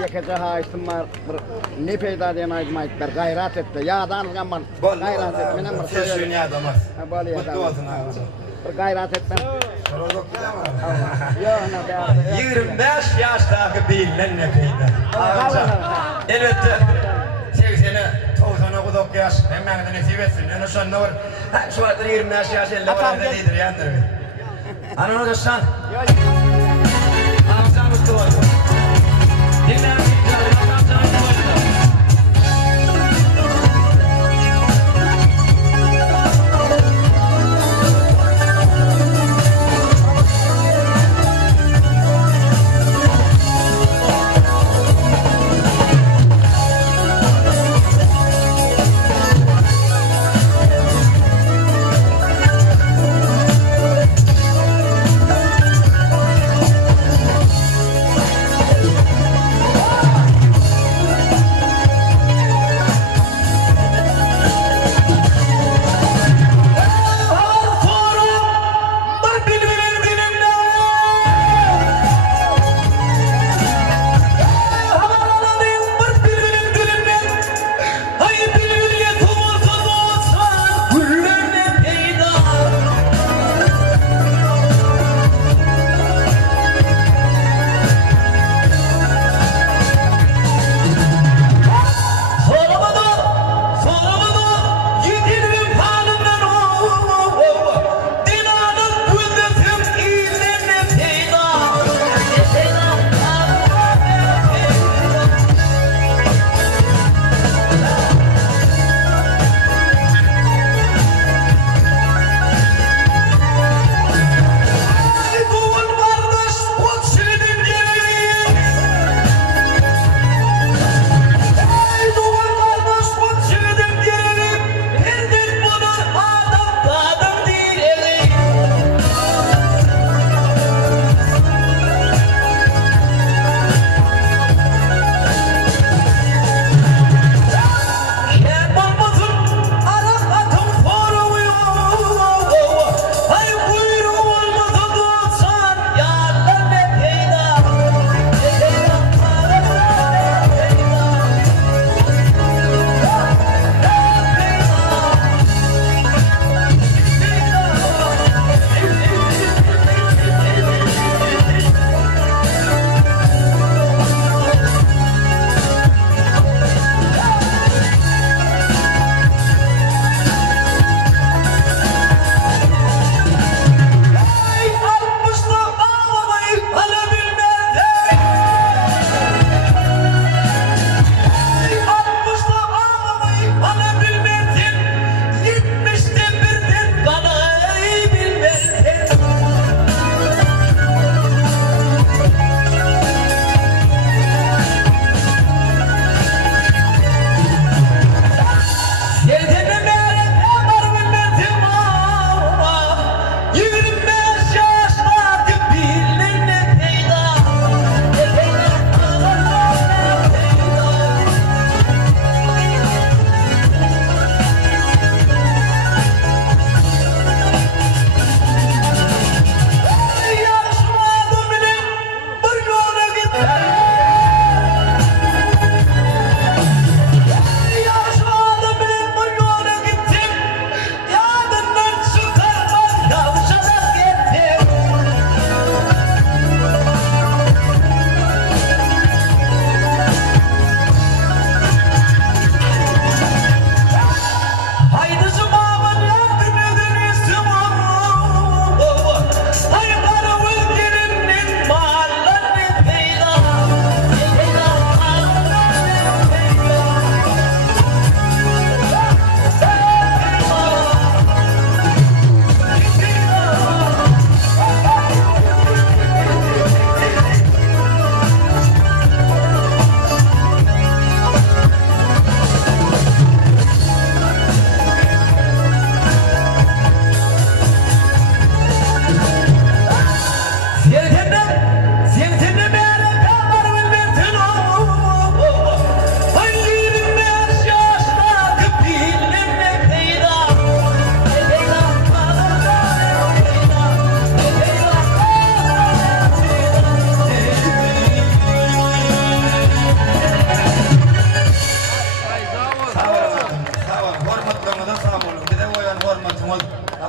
Yekece haýsym bar ne peýda diýen aýdmaýdylar, gaýrat etdi. Ýadan gamman gaýrat etmenen bir söýüş. Sen ýa damas. Ha bali ýa. Kutlu olsun abi. Bir gaýrat etmen. Sorozok bilemem. Ýok, ne bäri. 25 ýaşdaky bilen ne peýda. Elbetde 80'e 90'a gudok yaş. Hemen de nesip etsin. Yani şu an ne var? Şu an 25 yaş 50 var. Ne değildir yandır. Ananı da şan. Amcan mutlu oldu. Dinler mi? Amcan mutlu oldu.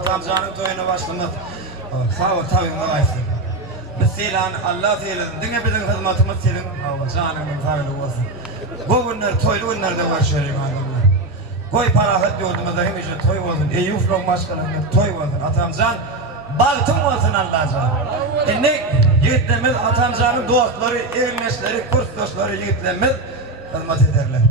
Atamcanın toyuna başlamak. Sağ ol, tavimde kaysın. Biz selan, Allah seylesin. Dine bizim hizmetimiz senin. Canımın hayırlı olsun. Bu günler, toylu günlerde var şöyle adamlar. Koy parahat yurdumuzda hem işte toy olsun. Eyüp'le başkanımda toy olsun. Atamcan, baktım olsun Allah'ca. Ne yiğitlerimiz, Atamcan'ın dostları, evmeşleri, kurs dostları yiğitlerimiz hizmet ederler.